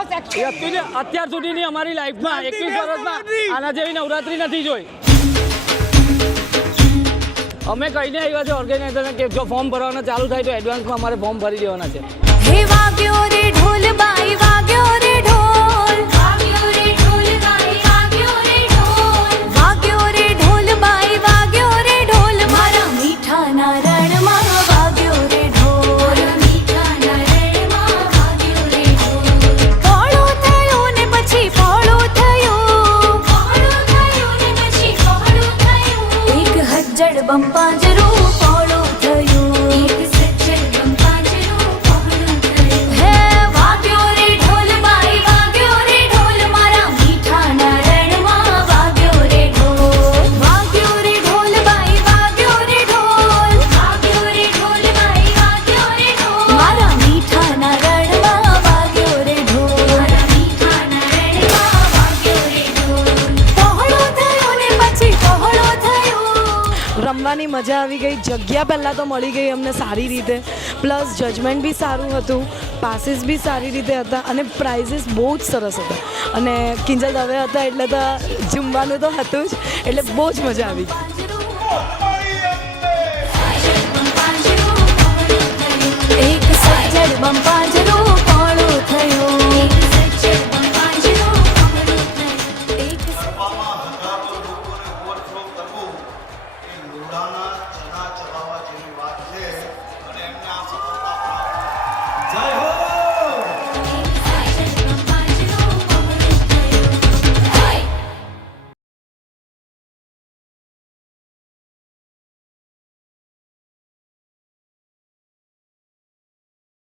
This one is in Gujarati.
અત્યાર સુધીની અમારી લાઈફમાં 21 વર્ષમાં આના જેવી નવરાત્રી નથી જોઈ. અમે કહીને આવ્યા છે ઓર્ગેનાઇઝરને કે જો ફોર્મ ભરવાના ચાલુ થાય તો એડવાન્સમાં અમારે ફોર્મ ભરી દેવાના છે. હે વાગ્યો રે ઢોલ બાઈ વાગ્યો રે ઢોલ વાગ્યો રે ઢોલ બાઈ વાગ્યો રે ઢોલ વાગ્યો રે ઢોલ બાઈ વાગ્યો રે ઢોલ મારા મીઠાના રણમાં વાગ્યો રે ઢોલ મીઠાના રણમાં વાગ્યો રે ઢોલ પોળો થયો ને પછી પોળો થયો ને પછી પોળો થયો એક હજ્જડ બંપાજરો પોળો થયો એક સજ્જડ બંપાજરો પોળો થયો હે વાગ્યો રે ઢોલ બાઈ વાગ્યો રે ઢોલ મારા મીઠાના રણમાં વાગ્યો રે ઢોલ વાગ્યો રે ઢોલ બાઈ વાગ્યો રે ઢોલ વાગ્યો રે ઢોલ બાઈ વાગ્યો રે ઢોલ મારા મીઠાના રણમાં વાગ્યો રે ઢોલ મારા મીઠાના રણમાં વાગ્યો રે ઢોલ પહોળો થયો ને પછી પહોળો થયો. રમવાની મજા આવી ગઈ. જગ્યા પહેલાં તો મળી ગઈ અમને સારી રીતે, પ્લસ જજમેન્ટ બી સારું હતું, પાસીસ બી સારી રીતે હતા અને પ્રાઇઝીસ બહુ જ સરસ હતા. અને કિંજલ દવે હતા એટલે તો જમવાનું તો હતું જ, એટલે બહુ જ મજા આવી.